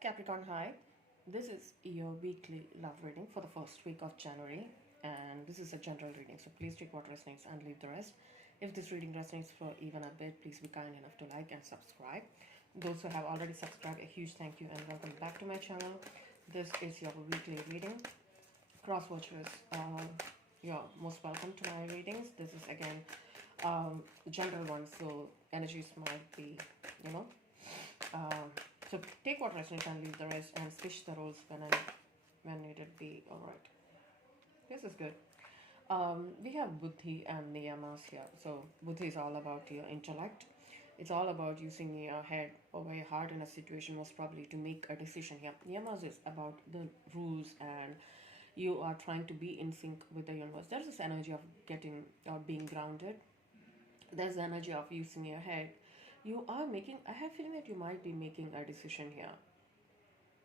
Capricorn, hi. This is your weekly love reading for the first week of January, and this is a general reading, so please take what resonates and leave the rest. If this reading resonates for even a bit, please be kind enough to like and subscribe. Those who have already subscribed, a huge thank you and welcome back to my channel. This is your weekly reading. Cross watchers, you're most welcome to my readings. This is again general one, so energies might be, you know, um, so take what resonates and leave the rest, and switch the roles when needed be. All right, this is good. We have Buddhi and Niyamas here. So Buddhi is all about your intellect. It's all about using your head over your heart in a situation, most probably to make a decision here. Niyamas is about the rules, and you are trying to be in sync with the universe. There's this energy of getting or being grounded. There's the energy of using your head. You are making, I have a feeling that you might be making a decision here.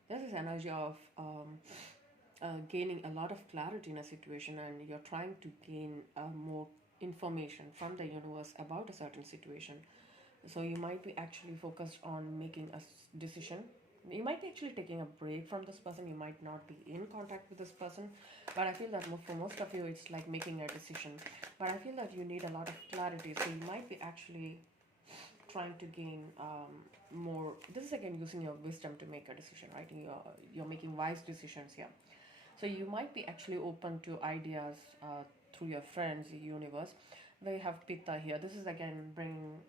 There's this energy of gaining a lot of clarity in a situation, and you're trying to gain more information from the universe about a certain situation. So you might be actually focused on making a decision. You might be actually taking a break from this person. You might not be in contact with this person, but I feel that for most of you it's like making a decision. But I feel that you need a lot of clarity, so you might be actually trying to gain more. This is again using your wisdom to make a decision, right? You're making wise decisions here. So you might be actually open to ideas through your friends, the universe. They have Pitta here. This is again bringing,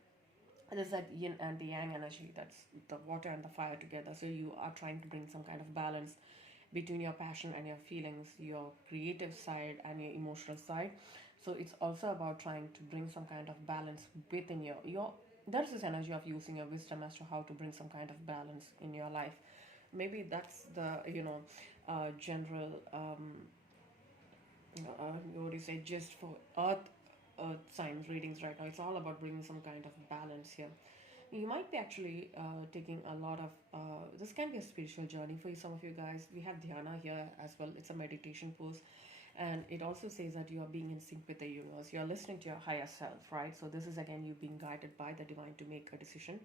there's that yin and the yang energy, that's the water and the fire together. So you are trying to bring some kind of balance between your passion and your feelings, your creative side and your emotional side. So it's also about trying to bring some kind of balance within your there's this energy of using your wisdom as to how to bring some kind of balance in your life. Maybe that's the general what do you say, just for earth signs readings right now. It's all about bringing some kind of balance here. You might be actually taking a lot of this can be a spiritual journey for you, some of you guys. We have dhyana here as well. It's a meditation pose, and it also says that you are being in sync with the universe. You are listening to your higher self, right? So this is again you being guided by the divine to make a decision,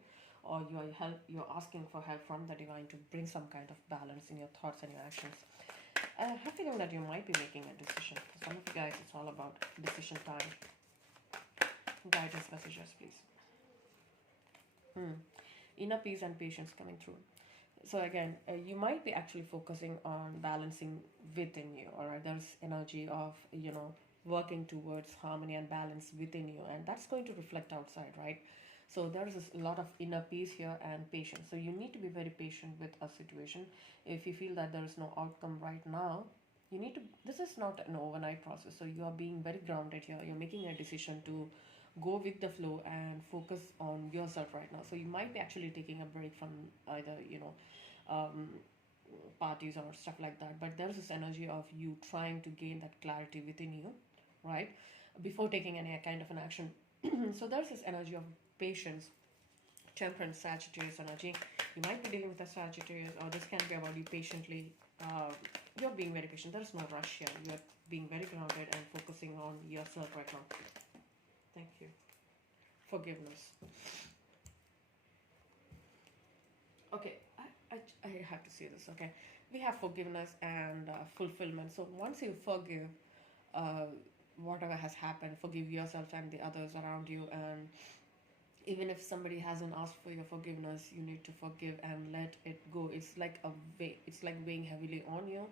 or you're asking for help from the divine to bring some kind of balance in your thoughts and your actions. I have a feeling that you might be making a decision. For some of you guys, it's all about decision time. Guidance messages, please. Inner peace and patience coming through. So again, you might be actually focusing on balancing within you. All right, there's energy of working towards harmony and balance within you, and that's going to reflect outside, right? So there's a lot of inner peace here and patience. So you need to be very patient with a situation. If you feel that there is no outcome right now, you need to. This is not an overnight process. So you are being very grounded here. You're making a decision to go with the flow and focus on yourself right now. So you might be actually taking a break from either um, parties or stuff like that, but there's this energy of you trying to gain that clarity within you, right, before taking any kind of an action. So there's this energy of patience, temperance, Sagittarius energy. You might be dealing with a Sagittarius, or this can be about you patiently. You're being very patient. There's no rush here. You're being very grounded and focusing on yourself right now. Thank you. Forgiveness. Okay, I have to say this, okay? We have forgiveness and fulfillment. So once you forgive uh, whatever has happened, forgive yourself and the others around you, and even if somebody hasn't asked for your forgiveness, you need to forgive and let it go. It's like a weight, it's like weighing heavily on you.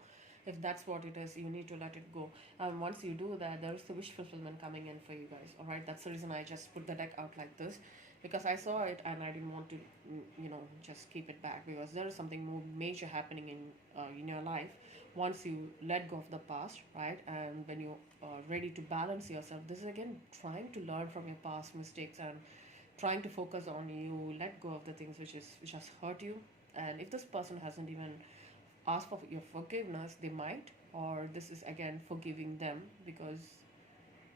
If that's what it is, you need to let it go. And once you do that, there's the wish fulfillment coming in for you guys. All right, that's the reason I just put the deck out like this, because I saw it and I didn't want to, just keep it back, because there is something more major happening in your life once you let go of the past, right? And when you are ready to balance yourself, this is again trying to learn from your past mistakes and trying to focus on you, let go of the things which has hurt you. And if this person hasn't even asked for your forgiveness, they might, or this is again forgiving them, because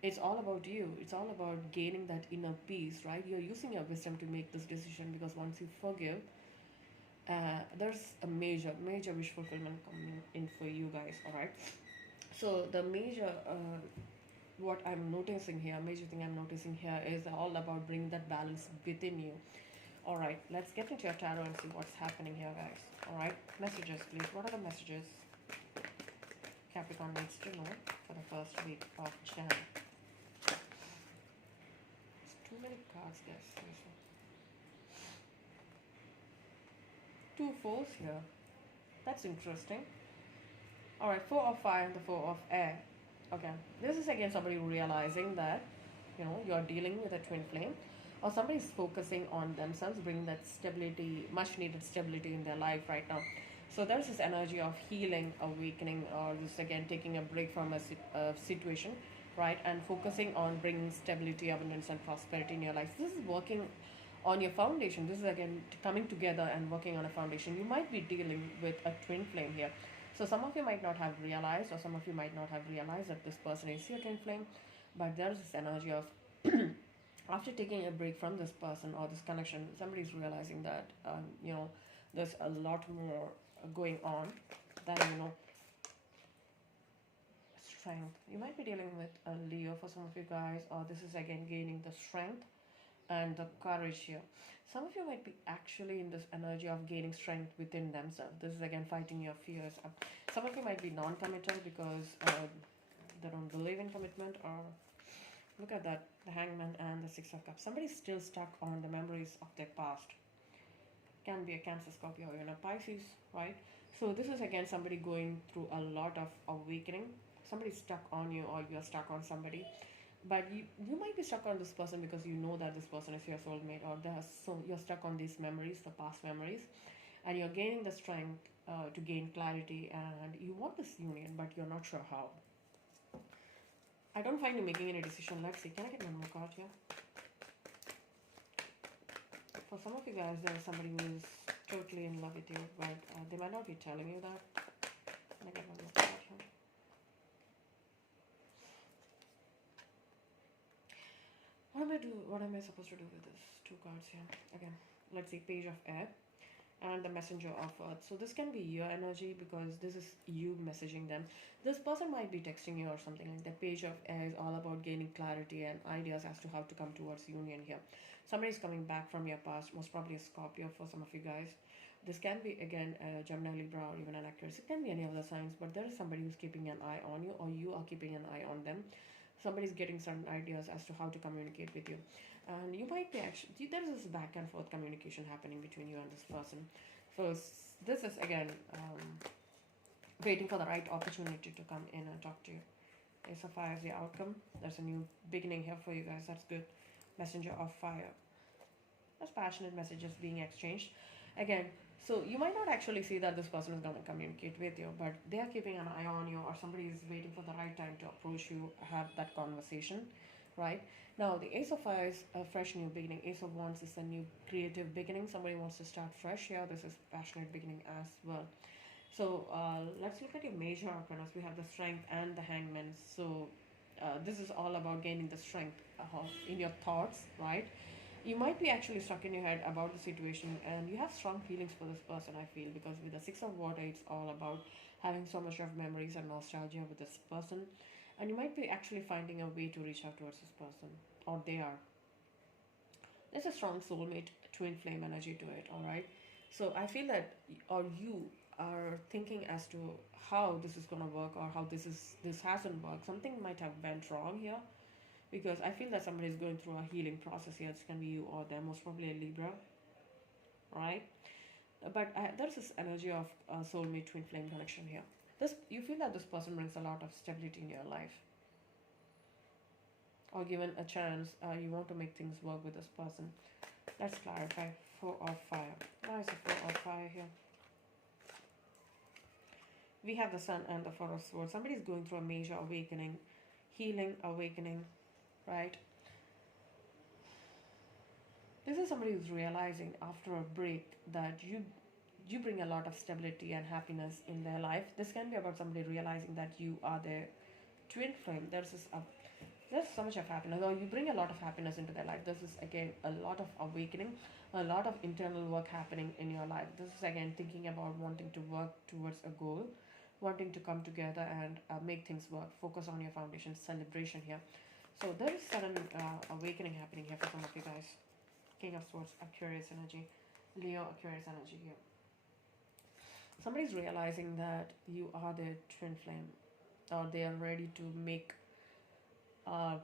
it's all about you. It's all about gaining that inner peace, right? You're using your wisdom to make this decision, because once you forgive, there's a major wish fulfillment coming in for you guys. All right, so the major what I'm noticing here, major thing I'm noticing here is all about bringing that balance within you. All right, let's get into your tarot and see what's happening here, guys. All right, messages, please. What are the messages Capricorn needs to know for the first week of Jan? It's too many cards, guys. Seriously. Two fours here. That's interesting. All right, four of fire and the four of air. Okay, this is again somebody realizing that you're dealing with a twin flame, or somebody's focusing on themselves, bringing that stability, much needed stability in their life right now. So there's this energy of healing, awakening, or this again taking a break from a situation, right, and focusing on bringing stability, abundance, and prosperity in your life. This is working on your foundation. This is again coming together and working on a foundation. You might be dealing with a twin flame here. So some of you might not have realized, or some of you might not have realized that this person is your twin flame, but there's this energy of after taking a break from this person or this connection, somebody's realizing that there's a lot more going on than strength. You might be dealing with a Leo for some of you guys, or this is again gaining the strength and the courage here. Some of you might be actually in this energy of gaining strength within themselves. This is again fighting your fears. Some of you might be non-committal because they don't believe in commitment, or look at that, the Hangman and the Six of Cups. Somebody's still stuck on the memories of their past. Can be a Cancer, Scorpio, or a Pisces, right? So this is again somebody going through a lot of awakening. Somebody's stuck on you, or you're stuck on somebody. But you might be stuck on this person because you know that this person is your soulmate, or you're stuck on these memories, the past memories, and you're gaining the strength to gain clarity, and you want this union, but you're not sure how. I don't find you making any decision. Let's see. Can I get one more card here? For some of you guys, there is somebody who is totally in love with you, but they might not be telling you that. Can I get one more card here? What am I supposed to do with this? Two cards here. Again, let's see. Page of Air and the Messenger of Earth. So this can be your energy because this is you messaging them. This person might be texting you or something like that. Page of Air is all about gaining clarity and ideas as to how to come towards union here. Somebody's coming back from your past, most probably a Scorpio for some of you guys. This can be again a Gemini, Libra, or even an Aquarius. It can be any other signs, but there is somebody who's keeping an eye on you, or you are keeping an eye on them. Somebody's getting certain ideas as to how to communicate with you, and you might be actually, there's this back and forth communication happening between you and this person. So this is again waiting for the right opportunity to come in and talk to you. Ace of Fire is the outcome. There's a new beginning here for you guys. That's good. Messenger of Fire. There's passionate messages being exchanged again. So you might not actually see that this person is going to communicate with you, but they are keeping an eye on you, or somebody is waiting for the right time to approach you, have that conversation, right? Now, the Ace of Fire is a fresh new beginning. Ace of Wands is a new creative beginning. Somebody wants to start fresh here. This is passionate beginning as well. So let's look at your major arcana. We have the Strength and the Hangman. So this is all about gaining the strength in your thoughts, right? You might be actually stuck in your head about the situation, and you have strong feelings for this person, I feel, because with the Six of Water, it's all about having so much of memories and nostalgia with this person, and you might be actually finding a way to reach out towards this person, or they are. There's a strong soulmate twin flame energy to it, all right? So I feel that, or you are thinking as to how this is going to work, or how this hasn't worked. Something might have went wrong here, because I feel that somebody is going through a healing process here. It can be you or them, most probably a Libra, right? But there's this energy of soulmate twin flame connection here. You feel that this person brings a lot of stability in your life, or given a chance, you want to make things work with this person. Let's clarify. Four of Fire. Why is the Four of Fire here? We have the Sun and the Four of Swords. Somebody's going through a major awakening, healing, awakening, right? This is somebody who's realizing after a break that you bring a lot of stability and happiness in their life. This can be about somebody realizing that you are their twin flame. There's so much of happiness, or you bring a lot of happiness into their life. This is again a lot of awakening, a lot of internal work happening in your life. This is again thinking about wanting to work towards a goal, wanting to come together and make things work. Focus on your foundation, celebration here. So there is sudden awakening happening here for some of you guys. King of Swords, Aquarius energy. Leo, Aquarius energy here. Somebody's realizing that you are their twin flame, or they are ready to make um,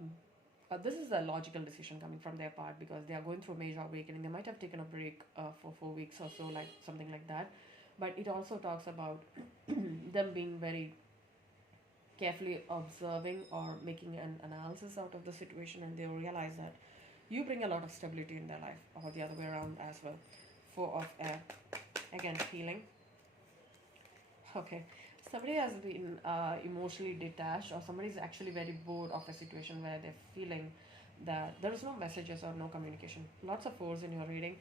this is a logical decision coming from their part because they are going through a major awakening. They might have taken a break for 4 weeks or so, like something like that. But it also talks about them being very carefully observing or making an analysis out of the situation, and they realize that you bring a lot of stability in their life, or the other way around as well. Four of Air, again healing. Okay, somebody has been emotionally detached, or somebody is actually very bored of a situation where they're feeling that there is no messages or no communication. Lots of fours in your reading.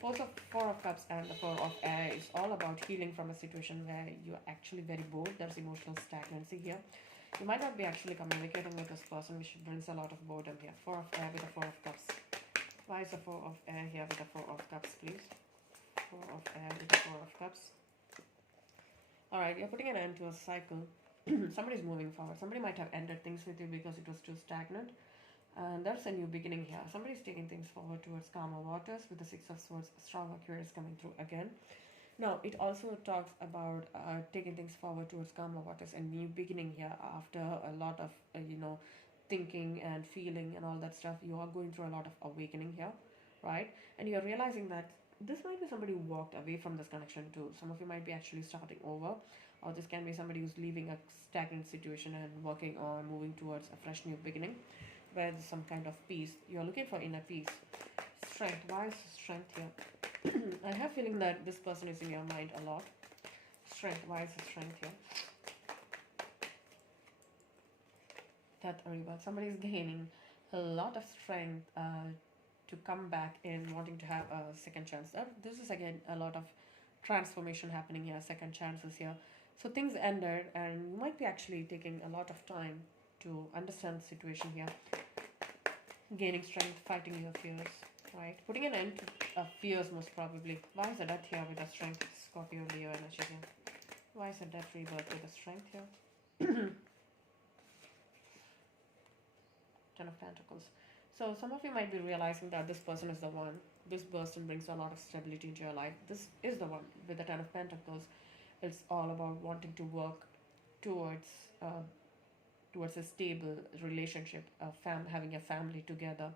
Four of Cups and the Four of Air is all about healing from a situation where you're actually very bored. There's emotional stagnancy here. You might not be actually communicating with this person, which brings a lot of boredom here. Four of Air with the Four of Cups. Why is the Four of Air here with the Four of Cups, please? Four of Air with the Four of Cups. Alright, you're putting an end to a cycle. Somebody's moving forward. Somebody might have ended things with you because it was too stagnant. And there's a new beginning here. Somebody's taking things forward towards calmer waters with the Six of Swords. Strong Aquarius coming through again. Now, it also talks about taking things forward towards calmer waters and new beginning here after a lot of, thinking and feeling and all that stuff. You are going through a lot of awakening here, right? And you're realizing that this might be somebody who walked away from this connection too. Some of you might be actually starting over, or this can be somebody who's leaving a stagnant situation and working on moving towards a fresh new beginning where there's some kind of peace. You're looking for inner peace. Strength. Why is strength here? I have a feeling that this person is in your mind a lot. Strength. Why is the strength here? Death or rebirth. Somebody is gaining a lot of strength to come back in wanting to have a second chance. This is again a lot of transformation happening here, second chances here. So things ended and you might be actually taking a lot of time to understand the situation here. Gaining strength, fighting your fears, right? Putting an end to fears most probably. Why is the death here with the strength? Scorpio, Leo energy here. Why is the death rebirth with the strength here? Ten of Pentacles. So some of you might be realizing that this person is the one. This person brings a lot of stability into your life. This is the one with the Ten of Pentacles. It's all about wanting to work towards a stable relationship, having a family together.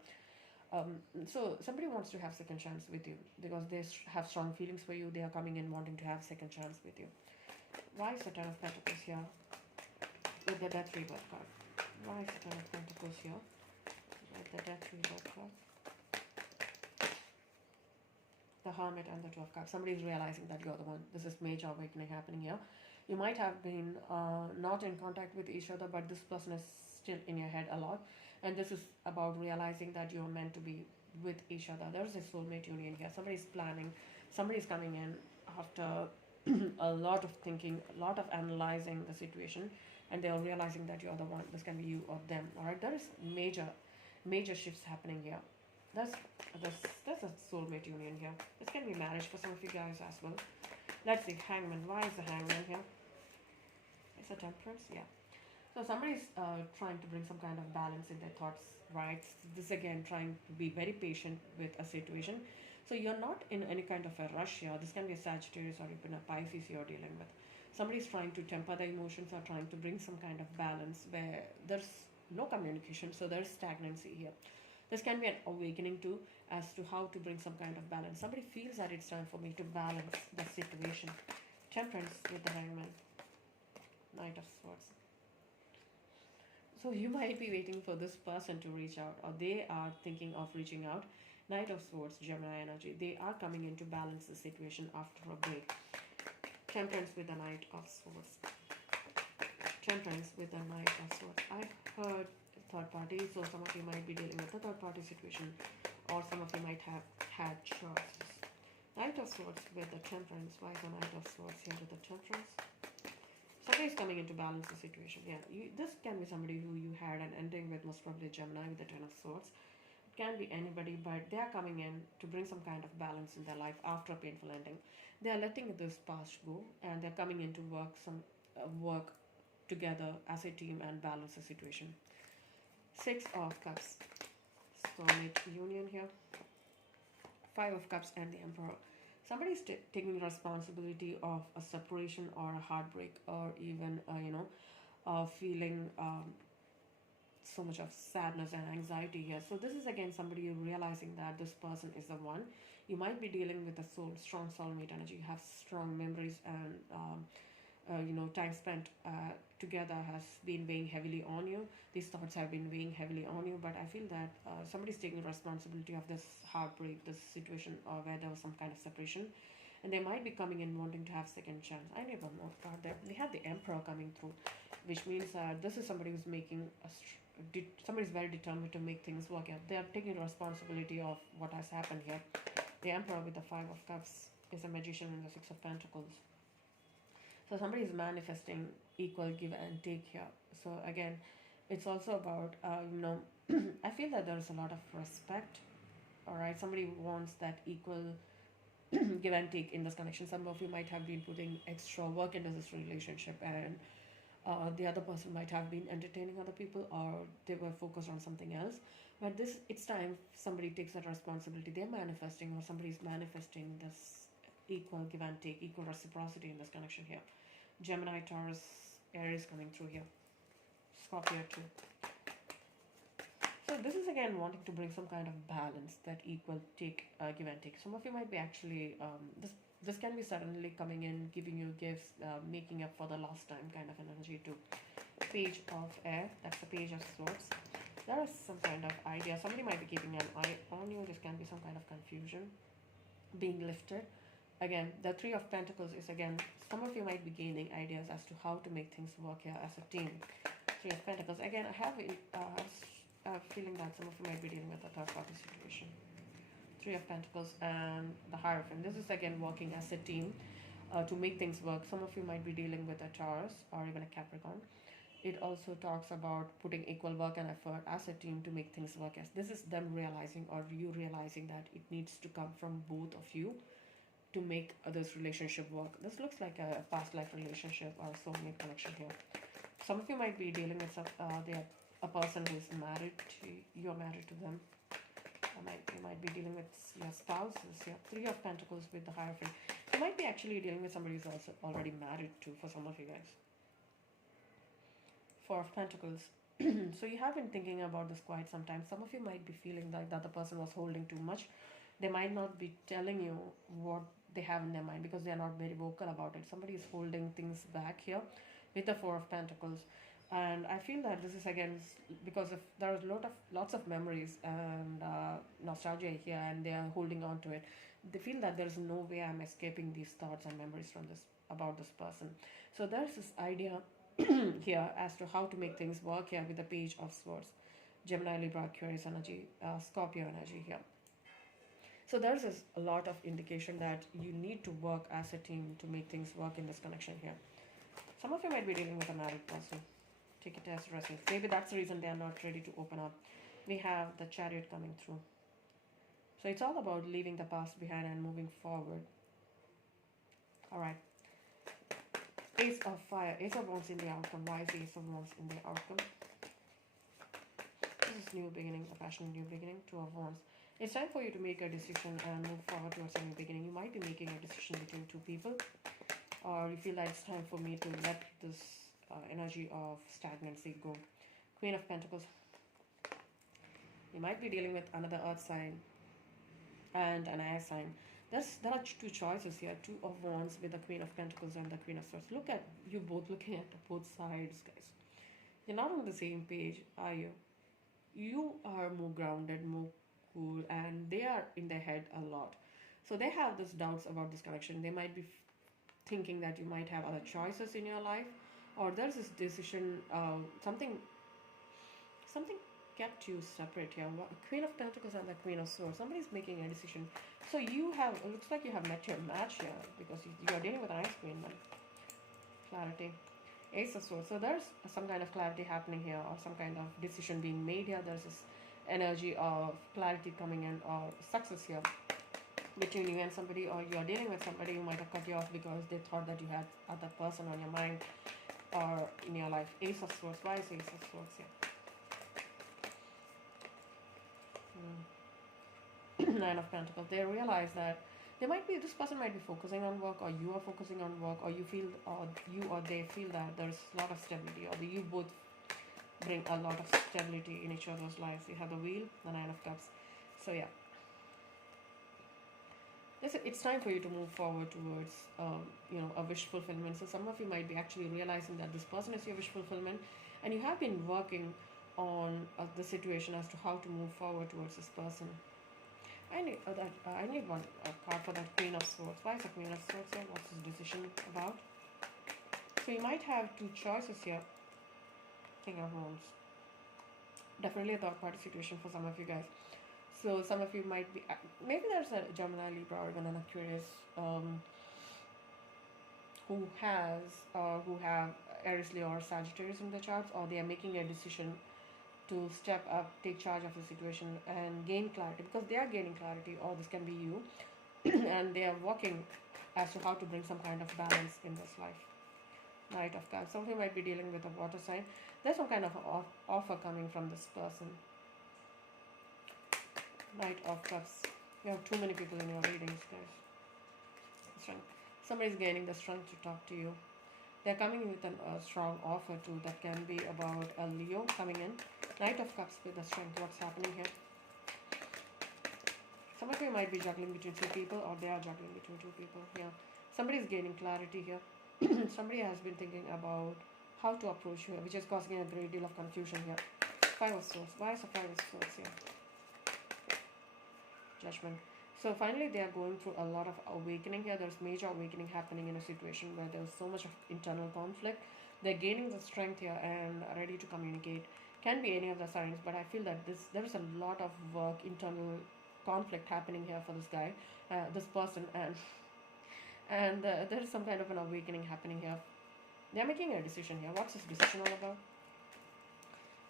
So somebody wants to have second chance with you because they have strong feelings for you. They are coming in wanting to have second chance with you. Why is the Ten of Pentacles here with the Death Rebirth card? Why is the Ten of Pentacles here with the Death Rebirth card? The Hermit and the Two of Cups. Somebody is realizing that you're the one. This is major awakening happening here. You might have been not in contact with each other, but this person is still in your head a lot. And this is about realizing that you're meant to be with each other. There's a soulmate union here. Somebody's planning. Somebody's coming in after a lot of thinking, a lot of analyzing the situation. And they're realizing that you're the one. This can be you or them. Alright, there is major shifts happening here. There's a soulmate union here. This can be marriage for some of you guys as well. Let's see, Hangman. Why is the Hangman here? It's a Temperance, yeah. So somebody's trying to bring some kind of balance in their thoughts, right? This again, trying to be very patient with a situation. So you're not in any kind of a rush here. This can be a Sagittarius or even a Pisces you're dealing with. Somebody's trying to temper the emotions or trying to bring some kind of balance where there's no communication, so there's stagnancy here. This can be an awakening too as to how to bring some kind of balance. Somebody feels that it's time for me to balance the situation. Temperance with the Hangman. Knight of Swords. So you might be waiting for this person to reach out, or they are thinking of reaching out. Knight of Swords, Gemini energy. They are coming in to balance the situation after a break. Temperance with the Knight of Swords. Temperance with the Knight of Swords. I've heard third party, so some of you might be dealing with a third party situation, or some of you might have had choices. Knight of Swords with the Temperance. Why is the Knight of Swords here with the Temperance? Somebody is coming in to balance the situation. Yeah, this can be somebody who you had an ending with, most probably Gemini with the Ten of Swords. It can be anybody, but they are coming in to bring some kind of balance in their life after a painful ending. They are letting this past go, and they're coming in to work together as a team and balance the situation. Six of Cups. Soulmate union here. Five of Cups and the Emperor. Somebody's taking responsibility of a separation or a heartbreak, or even feeling so much of sadness and anxiety here. So this is again somebody realizing that this person is the one. You might be dealing with a strong soulmate energy. You have strong memories, and time spent together has been weighing heavily on you. These thoughts have been weighing heavily on you, but I feel that somebody's taking responsibility of this heartbreak, this situation, or where there was some kind of separation, and they might be coming in wanting to have second chance. I need one more card there. We have the Emperor coming through, which means this is somebody who's making somebody's very determined to make things work out. They are taking responsibility of what has happened here. The Emperor with the Five of Cups is a magician in the Six of Pentacles. So somebody is manifesting equal give and take here. So again, it's also about, I feel that there is a lot of respect. All right, somebody wants that equal give and take in this connection. Some of you might have been putting extra work into this relationship, and the other person might have been entertaining other people, or they were focused on something else. But it's time somebody takes that responsibility. They're manifesting, or somebody's manifesting this equal give and take, equal reciprocity in this connection here. Gemini, Taurus, Aries coming through here. Scorpio too. So this is again wanting to bring some kind of balance, that equal take, give and take. Some of you might be actually this can be suddenly coming in, giving you gifts, making up for the last time kind of an energy too. Page of Air, that's the Page of Swords. There is some kind of idea. Somebody might be keeping an eye on you. This can be some kind of confusion being lifted. Again, the Three of Pentacles is again, some of you might be gaining ideas as to how to make things work here as a team. Three of Pentacles. Again, I have a feeling that some of you might be dealing with a third party situation. Three of Pentacles and the Hierophant. This is again working as a team to make things work. Some of you might be dealing with a Taurus or even a Capricorn. It also talks about putting equal work and effort as a team to make things work. As this is them realizing, or you realizing, that it needs to come from both of you to make this relationship work. This looks like a past life relationship or soulmate connection here. Some of you might be dealing with a person who is married to you're married to them. You might be dealing with your spouses here. Three of Pentacles with the Hierophant. You might be actually dealing with somebody who's also already married to, for some of you guys. Four of Pentacles. So you have been thinking about this quite some time. Some of you might be feeling like the other person was holding too much. They might not be telling you what they have in their mind because they are not very vocal about it. Somebody is holding things back here with the Four of Pentacles. And I feel that this is again because there is lots of memories and nostalgia here, and they are holding on to it. They feel that there is no way I'm escaping these thoughts and memories from this about this person. So there's this idea here as to how to make things work here with the Page of Swords. Gemini, Libra, Aquarius energy, Scorpio energy here. So there's a lot of indication that you need to work as a team to make things work in this connection here. Some of you might be dealing with a married person. Take it as resonates. Maybe that's the reason they are not ready to open up. We have the Chariot coming through. So it's all about leaving the past behind and moving forward. Alright. Ace of Fire. Ace of Wands in the outcome. Why is the Ace of Wands in the outcome? This is new beginning, a passionate new beginning. Two of Wands. It's time for you to make a decision and move forward towards a new beginning. You might be making a decision between two people, or you feel like it's time for me to let this energy of stagnancy go. Queen of Pentacles. You might be dealing with another earth sign and an air sign. There are two choices here. Two of Wands with the Queen of Pentacles and the Queen of Swords. Look at you both looking at both sides, guys. You're not on the same page, are you? You are more grounded, more cool, and they are in their head a lot. So they have these doubts about this connection. They might be thinking that you might have other choices in your life, or there's this decision, something kept you separate here. Queen of Pentacles and the Queen of Swords. Somebody's making a decision. So it looks like you have met your match here, because you are dealing with an Ice Queen, man. Clarity. Ace of Swords. So there's some kind of clarity happening here, or some kind of decision being made here. There's this energy of clarity coming in, or success here between you and somebody, or you are dealing with somebody who might have cut you off because they thought that you had other person on your mind or in your life. Ace of Swords. Why is Ace of Swords here? Nine of Pentacles. They realize that this person might be focusing on work, or you are focusing on work, or you feel, or you or they feel that there's a lot of stability, or you both bring a lot of stability in each other's lives. You have the Wheel, the Nine of Cups. So yeah, it's time for you to move forward towards a wish fulfillment. So some of you might be actually realizing that this person is your wish fulfillment, and you have been working on the situation as to how to move forward towards this person. I need one card for that Queen of Swords. Why is the Queen of Swords here? What's this decision about? So you might have two choices here. King of Wands. Definitely a third party situation for some of you guys. So some of you might be, maybe there's a Gemini, Libra, or even an Aquarius who have Aries, Leo, or Sagittarius in the charts, or they are making a decision to step up, take charge of the situation, and gain clarity, because they are gaining clarity, or this can be you, and they are working as to how to bring some kind of balance in this life. Knight of Cups. Some of you might be dealing with a water sign. There's some kind of offer coming from this person. Knight of Cups. You have too many people in your readings, guys. Strength. Somebody's gaining the strength to talk to you. They're coming with a strong offer too. That can be about a Leo coming in. Knight of Cups with the strength. What's happening here? Some of you might be juggling between two people, or they are juggling between two people. Yeah. Somebody's gaining clarity here. Somebody has been thinking about how to approach you, which is causing a great deal of confusion here. Five of Swords. Why is the Five of Swords here? Judgment. So finally they are going through a lot of awakening here. There's major awakening happening in a situation where there's so much of internal conflict. They're gaining the strength here and ready to communicate. Can be any of the signs, but I feel that there is a lot of work, internal conflict happening here for this guy, this person, and there is some kind of an awakening happening here. They're making a decision here. What's this decision all about?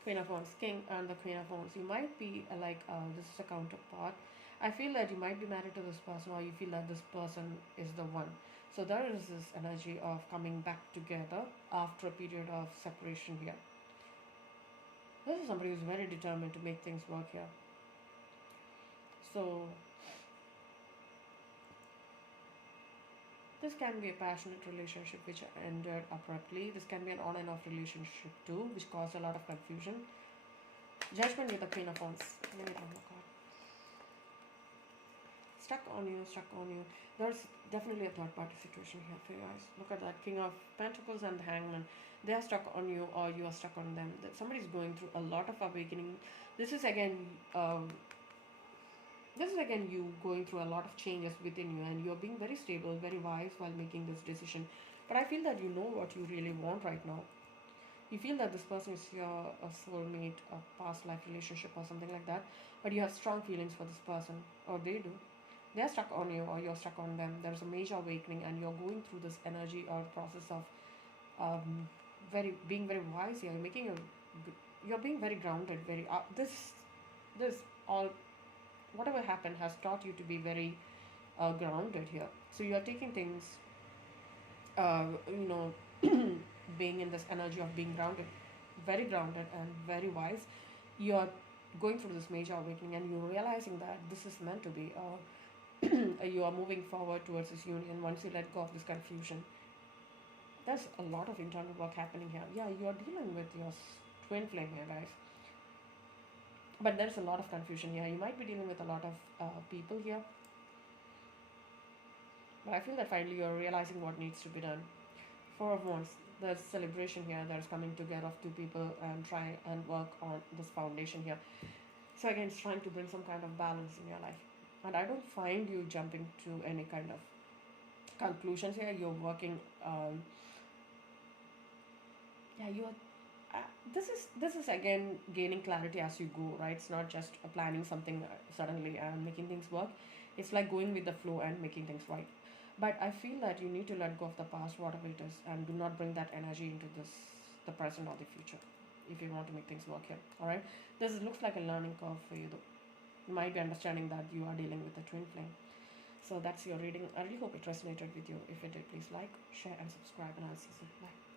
Queen of Wands, King, and the Queen of Wands. You might be this is a counterpart. I feel that you might be married to this person, or you feel that this person is the one. So there is this energy of coming back together after a period of separation here. This is somebody who's very determined to make things work here. So this can be a passionate relationship which ended abruptly. This can be an on and off relationship too, which caused a lot of confusion. Judgment with the Queen of Wands. Let me one more card. Stuck on you. There's definitely a third party situation here for you guys. Look at that. King of Pentacles and the Hangman. They are stuck on you, or you are stuck on them. Somebody's going through a lot of awakening. This is again you going through a lot of changes within you, and you're being very stable, very wise while making this decision. But I feel that you know what you really want right now. You feel that this person is your soulmate, a past life relationship, or something like that. But you have strong feelings for this person, or they do. They're stuck on you, or you're stuck on them. There's a major awakening, and you're going through this energy or process of being very wise here. You're being very grounded. This all, whatever happened has taught you to be very grounded here. So you are taking things, being in this energy of being grounded and very wise. You're going through this major awakening, and you're realizing that this is meant to be. You are moving forward towards this union once you let go of this confusion. There's a lot of internal work happening here. Yeah, you are dealing with your twin flame here, guys. But there's a lot of confusion here. You might be dealing with a lot of people here. But I feel that finally you're realizing what needs to be done. Four of Wands. There's celebration here. There's coming together of two people and try and work on this foundation here. So again, it's trying to bring some kind of balance in your life. And I don't find you jumping to any kind of conclusions here. You're working. This is again gaining clarity as you go, right? It's not just planning something suddenly and making things work. It's like going with the flow and making things right. But I feel that you need to let go of the past, whatever it is, and do not bring that energy into the present or the future, if you want to make things work here. All right. This looks like a learning curve for you, though. You might be understanding that you are dealing with a twin flame. So that's your reading. I really hope it resonated with you. If it did, please like, share, and subscribe, and I'll see you soon. Bye.